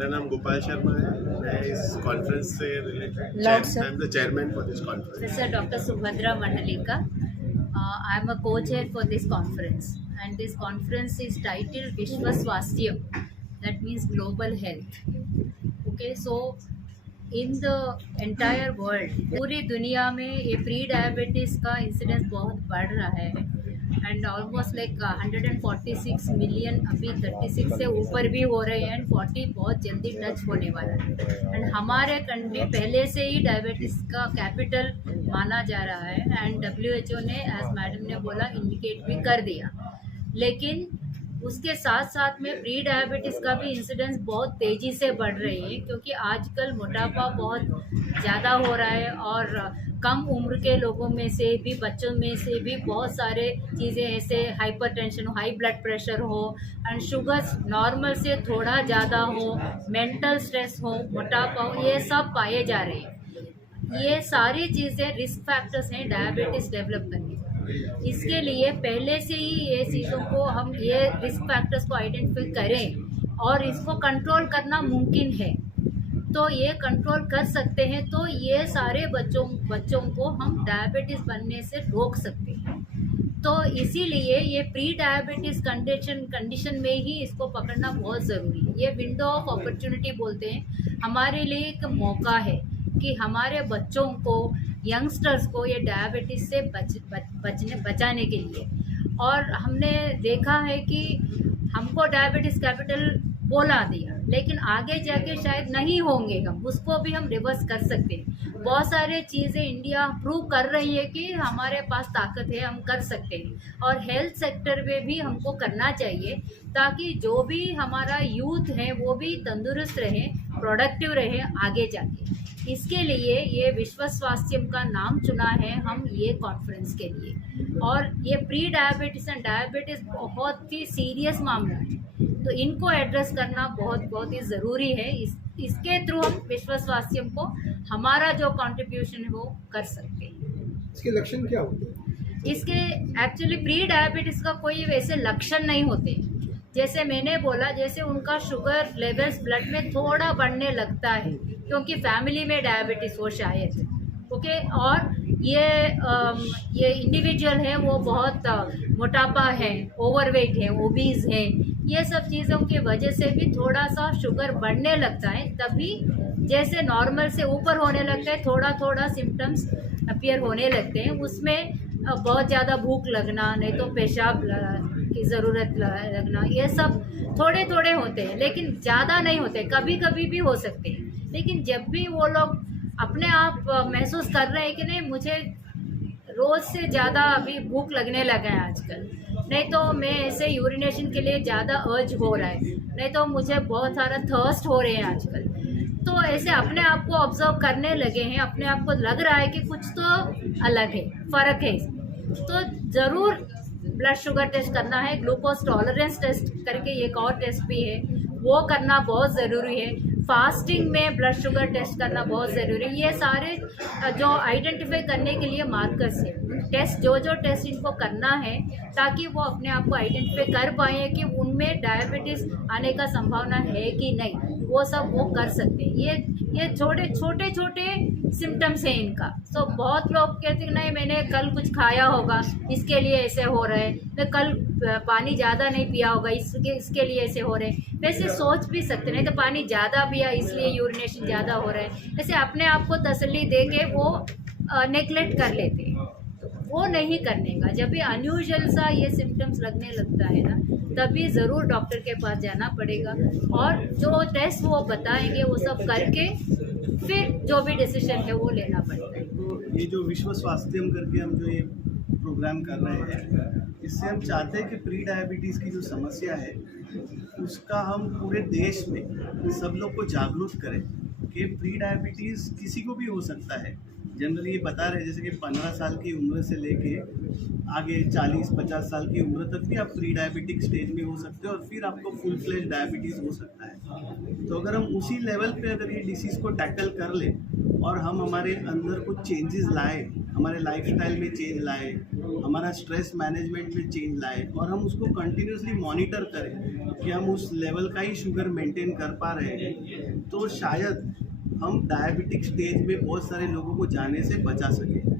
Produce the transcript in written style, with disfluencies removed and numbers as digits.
मेरा नाम गोपाल शर्मा है। मैं इस कॉन्फ्रेंस से related I am the chairman for this conference. Professor Dr. Subhadra Mandalika. I am a co-chair for this conference, and this conference is titled Vishwa Swasthya, that means global health. Okay, so in the entire world, पूरी दुनिया में ये pre diabetes का incidence बहुत बढ़ रहा है and almost like 146 million अभी 36 से ऊपर भी हो रहे हैं एंड 40 बहुत जल्दी टच होने वाला है। एंड हमारे कंट्री पहले से ही डायबिटीज़ का कैपिटल माना जा रहा है एंड WHO ने, एज मैडम ने बोला, इंडिकेट भी कर दिया। लेकिन उसके साथ साथ में प्री डायबिटीज़ का भी इंसिडेंस बहुत तेज़ी से बढ़ रही है, क्योंकि आजकल मोटापा बहुत ज़्यादा हो रहा है और कम उम्र के लोगों में से भी, बच्चों में से भी बहुत सारे चीज़ें ऐसे हाइपरटेंशन हो, हाई ब्लड प्रेशर हो एंड शुगर नॉर्मल से थोड़ा ज़्यादा हो, मेंटल स्ट्रेस हो, मोटापा हो, ये सब पाए जा रहे हैं। ये सारी चीज़ें रिस्क फैक्टर्स हैं डायबिटीज़ डेवलप करने के। इसके लिए पहले से ही ये चीज़ों को हम ये रिस्क फैक्टर्स को आइडेंटिफाई करें और इसको कंट्रोल करना मुमकिन है, तो ये कंट्रोल कर सकते हैं, तो ये सारे बच्चों को हम डायबिटीज़ बनने से रोक सकते हैं। तो इसीलिए ये प्री डायबिटीज़ कंडीशन में ही इसको पकड़ना बहुत ज़रूरी है। ये विंडो ऑफ अपॉर्चुनिटी बोलते हैं, हमारे लिए एक मौका है कि हमारे बच्चों को, यंगस्टर्स को ये डायबिटीज़ से बचाने के लिए। और हमने देखा है कि हमको डायबिटीज़ कैपिटल बोला दिया, लेकिन आगे जाके शायद नहीं होंगे, हम उसको भी हम रिवर्स कर सकते हैं। बहुत सारे चीज़ें इंडिया प्रूव कर रही है कि हमारे पास ताकत है, हम कर सकते हैं। और हेल्थ सेक्टर में भी हमको करना चाहिए, ताकि जो भी हमारा यूथ है वो भी तंदुरुस्त रहे, प्रोडक्टिव रहे आगे जाके। इसके लिए ये विश्व स्वास्थ्यम का नाम चुना है हम ये कॉन्फ्रेंस के लिए। और ये प्री डायबिटीज़ एंड डायबिटीज़ बहुत ही सीरियस मामला है, तो इनको एड्रेस करना बहुत ही ज़रूरी है। इसके थ्रू हम विश्व स्वास्थ्यम को हमारा जो कंट्रीब्यूशन है वो कर सकते हैं। इसके लक्षण क्या होते हैं? इसके एक्चुअली प्री डायबिटीज़ का कोई वैसे लक्षण नहीं होते। जैसे मैंने बोला, जैसे उनका शुगर लेवल्स ब्लड में थोड़ा बढ़ने लगता है, क्योंकि फैमिली में डायबिटीज़ हो शायद, ओके। और ये इंडिविजुअल है वो बहुत मोटापा है, ओवरवेट है, ओबीज है, ये सब चीज़ों की वजह से भी थोड़ा सा शुगर बढ़ने लगता है। तभी जैसे नॉर्मल से ऊपर होने लगता है, थोड़ा थोड़ा सिम्टम्स अपीयर होने लगते हैं। उसमें बहुत ज़्यादा भूख लगना, नहीं तो पेशाब की ज़रूरत लगना, ये सब थोड़े थोड़े होते हैं, लेकिन ज़्यादा नहीं होते। कभी कभी भी हो सकते हैं, लेकिन जब भी वो लोग अपने आप महसूस कर रहे हैं कि नहीं, मुझे रोज़ से ज़्यादा अभी भूख लगने लगा है आजकल, नहीं तो मैं ऐसे यूरिनेशन के लिए ज़्यादा अर्ज हो रहा है, नहीं तो मुझे बहुत सारा थर्स्ट हो रहे हैं आजकल, तो ऐसे अपने आप को ऑब्जर्व करने लगे हैं, अपने आप को लग रहा है कि कुछ तो अलग है, फ़र्क है, तो ज़रूर ब्लड शुगर टेस्ट करना है। ग्लूकोज टॉलरेंस टेस्ट करके एक और टेस्ट भी है, वो करना बहुत ज़रूरी है। फास्टिंग में ब्लड शुगर टेस्ट करना बहुत ज़रूरी है। ये सारे जो आइडेंटिफाई करने के लिए मार्कर्स है, टेस्ट जो टेस्ट इनको करना है, ताकि वो अपने आप को आइडेंटिफाई कर पाए कि उनमें डायबिटीज़ आने का संभावना है कि नहीं, वो सब वो कर सकते हैं। ये छोटे सिम्टम्स हैं इनका। तो बहुत लोग कहते हैं नहीं, मैंने कल कुछ खाया होगा इसके लिए ऐसे हो रहे हैं, तो कल पानी ज़्यादा नहीं पिया होगा इसके लिए ऐसे हो रहे हैं। वैसे सोच भी सकते, नहीं तो पानी ज़्यादा पिया इसलिए यूरिनेशन ज़्यादा हो रहा है, ऐसे अपने आप को तसल्ली दे के वो नेग्लेक्ट कर लेते हैं। वो नहीं करने का। जब भी अनयूजुअल सा ये सिम्टम्स लगने लगता है ना, तभी ज़रूर डॉक्टर के पास जाना पड़ेगा, और जो टेस्ट वो बताएंगे वो सब करके फिर जो भी डिसीजन है वो लेना पड़ेगा। तो ये जो विश्व स्वास्थ्यम करके हम जो ये प्रोग्राम कर रहे हैं, इससे हम चाहते हैं कि प्री डायबिटीज़ की जो समस्या है उसका हम पूरे देश में सब लोग को जागरूक करें कि प्री डायबिटीज़ किसी को भी हो सकता है। जनरली ये बता रहे हैं जैसे कि 15 साल की उम्र से लेके आगे 40-50 साल की उम्र तक भी आप प्री डायबिटिक स्टेज में हो सकते हो, और फिर आपको फुल फ्लेज डायबिटीज़ हो सकता है। तो अगर हम उसी लेवल पे अगर ये डिसीज़ को टैकल कर ले और हम हमारे अंदर कुछ चेंजेस लाए हमारे लाइफस्टाइल में चेंज लाए, हमारा स्ट्रेस मैनेजमेंट में चेंज लाए और हम उसको कंटिन्यूसली मॉनिटर करें कि हम उस लेवल का ही शुगर मेंटेन कर पा रहे हैं, तो शायद हम डायबिटिक स्टेज में बहुत सारे लोगों को जाने से बचा सकें।